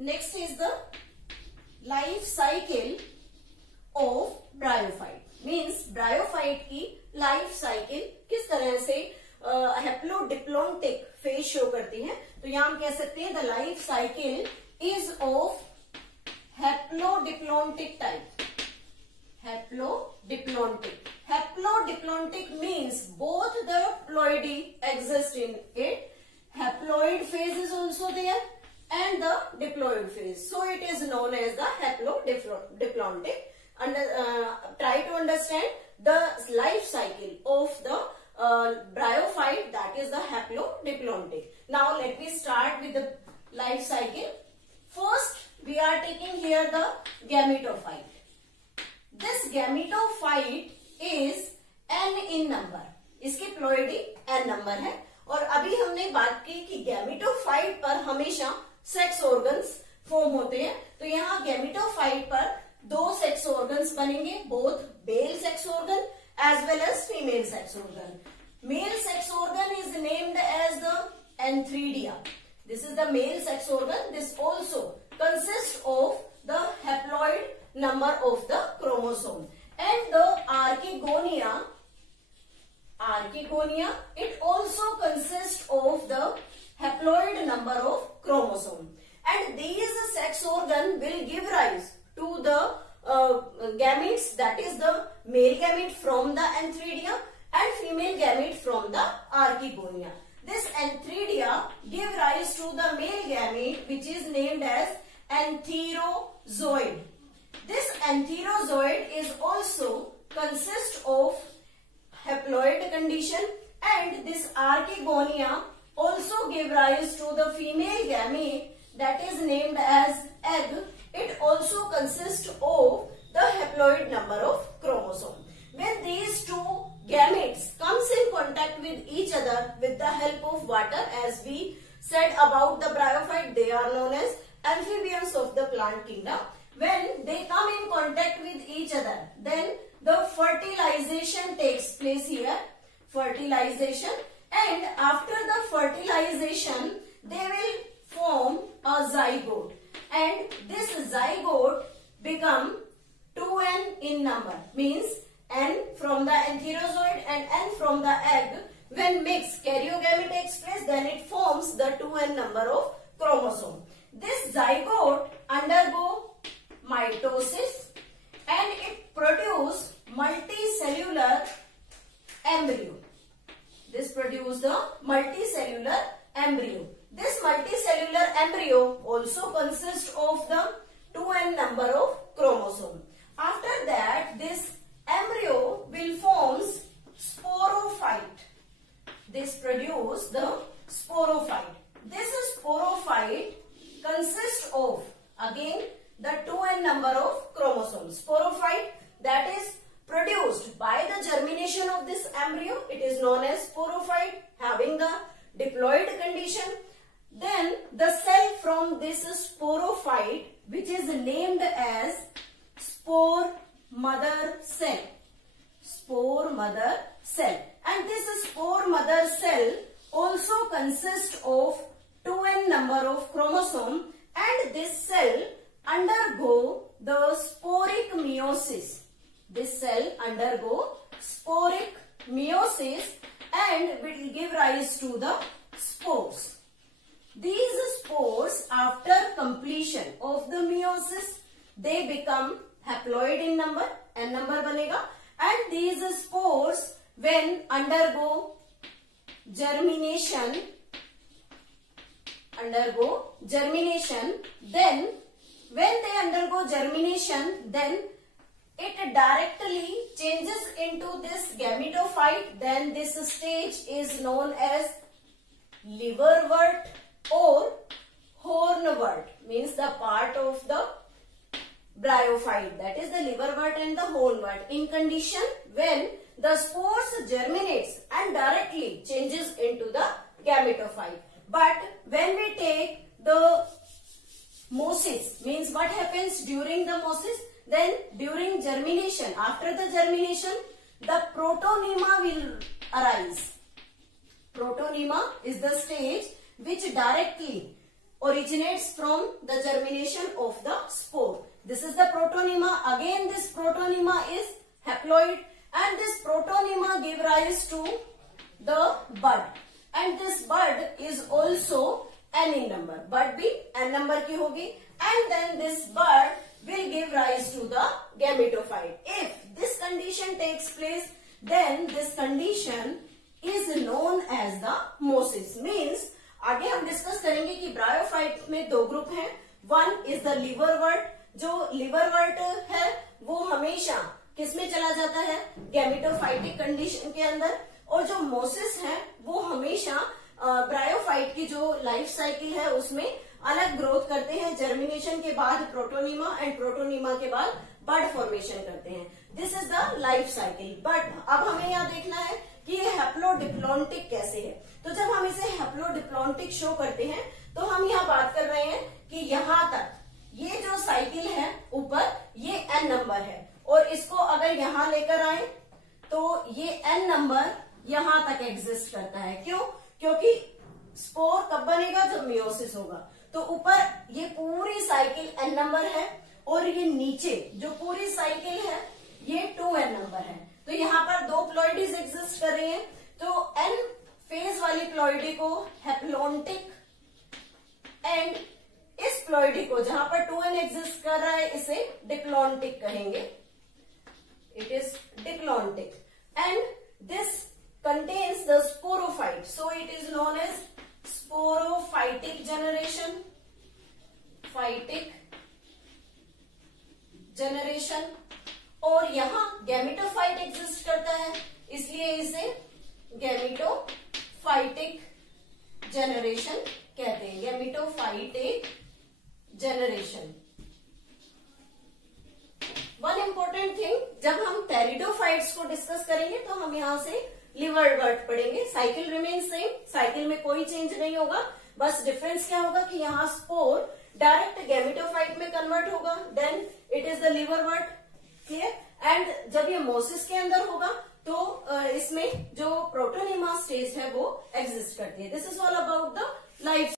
Next is the life cycle of bryophyte. Means bryophyte की life cycle किस तरह से हैप्लोडिप्लोन्टिक फेज शो करती है। तो यहां हम कह सकते हैं the life cycle is of haplodiplontic type. Haplodiplontic, haplodiplontic means both the ploidy exist in it. Haploid phase is also there and the diploid phase. So it is known as the haplodiplontic. Try to understand the life cycle of the bryophyte, that is the haplodiplontic. Now let me start with the life cycle. First we are taking here the gametophyte. This gametophyte is n in number. इसके ploidy n number है। और अभी हमने बात की कि gametophyte पर हमेशा सेक्स ऑर्गन्स फॉर्म होते हैं। तो यहाँ गैमेटोफाइट पर दो सेक्स ऑर्गन्स बनेंगे, both male sex organ as well as female sex organ. Male sex organ is named as the antheridia. This is the male sex organ. This also consist of the haploid number of the chromosome and the Archegonia, it also consists of the haploid number of chromosome, and these sex organ will give rise to the gametes, that is the male gamete from the antheridia and female gamete from the Archegonia. This antheridia give rise to the male gamete which is named as antherozoid. This antherozoid is also consist of haploid condition, and this Archegonia also give rise to the female gamete that is named as egg. It also consists of the haploid number of chromosome. When these two gametes comes in contact with each other with the help of water, as we said about the bryophyte, they are known as amphibians of the plant kingdom. When they come in contact with each other, then the fertilization takes place here, fertilization, and after the fertilization they will form a zygote, and this zygote become 2n in number, means n from the antherozoid and n from the egg. When mixed karyogamy takes place, then it forms the 2n number of chromosome. This zygote undergo mitosis and it produce multicellular embryo. This produce the multicellular embryo. This multicellular embryo also consists of the 2n number of chromosome. After that, this embryo will forms sporophyte. This produce the sporophyte. This sporophyte consists of again the 2n number of chromosomes. Sporophyte, that is produced by the germination of this embryo. It is known as sporophyte, having the diploid condition. Then the cell from this sporophyte, which is named as spore mother cell. Spore mother cell. And this spore mother cell also consists of 2n number of chromosome, and this cell undergo the sporic meiosis. This cell undergo sporic meiosis and will give rise to the spores. These spores, after completion of the meiosis, they become haploid in number, n number banega, and these spores when undergo germination, then when they undergo germination, then it directly changes into this gametophyte. Then this stage is known as liverwort or hornwort, means the part of the bryophyte, that is the liverwort and the hornwort, in condition when the spores germinates and directly changes into the gametophyte. But when we take the meiosis, means what happens during the meiosis, then during germination, after the germination, the protonema will arise. Protonema is the stage which directly originates from the germination of the spore. This is the protonema. Again, this protonema is haploid, and this protonema give rise to the bud, and this bud is also n in number. Bud भी n number की होगी, and then this bud will give rise to the gametophyte. If this condition takes place, then this condition is known as the mosis. Means आगे हम discuss करेंगे कि bryophyte में दो group हैं. One is the liverwort. जो liverwort है वो हमेशा किसमें चला जाता है? गैमेटोफाइटिक कंडीशन के अंदर. और जो मोसिस है वो हमेशा ब्रायोफाइट की जो लाइफ साइकिल है उसमें अलग ग्रोथ करते हैं. जर्मिनेशन के बाद प्रोटोनीमा, एंड प्रोटोनीमा के बाद बड फॉर्मेशन करते हैं. This is the life cycle. But अब हमें यहाँ देखना है कि ये हैप्लोडिप्लॉन्टिक कैसे है. तो जब हम इसे हैप्लोडिप्लॉन्टिक शो करते हैं तो हम यहाँ बात कर रहे हैं कि यहाँ तक ये जो साइकिल है ऊपर, ये n नंबर है, और इसको अगर यहाँ लेकर आए तो ये n नंबर यहाँ तक एग्जिस्ट करता है. क्यों? क्योंकि स्पोर कब बनेगा? जब मियोसिस होगा. तो ऊपर ये पूरी साइकिल n नंबर है, और ये नीचे जो पूरी साइकिल है ये 2n नंबर है. तो यहाँ पर दो प्लॉइडीज एग्जिस्ट कर रही हैं. तो n फेज वाली प्लॉइडी को हैप्लोन्टिक, एंड इस प्लॉइडी को जहां पर 2n एग्जिस्ट कर रहा है इसे डिप्लॉन्टिक कहेंगे. It is diplontic, and this contains the sporophyte, so it is known as sporophytic generation. Phytic generation. और यहाँ गैमेटोफाइट एग्जिस्ट करता है, इसलिए इसे गैमेटोफाइटिक जनरेशन कहते हैं. Gametophytic generation. One important thing, जब हम टेरिडोफाइट्स को डिस्कस करेंगे तो हम यहाँ से लिवरवर्ट पढ़ेंगे. साइकिल रिमेन सेम, साइकिल में कोई चेंज नहीं होगा. बस डिफरेंस क्या होगा कि यहाँ स्पोर डायरेक्ट गैमेटोफाइट में कन्वर्ट होगा, then it is the liverwort. Clear? And जब ये मोसिस के अंदर होगा तो इसमें जो प्रोटोनीमा स्टेज है वो एग्जिस्ट करती है. This is all about the life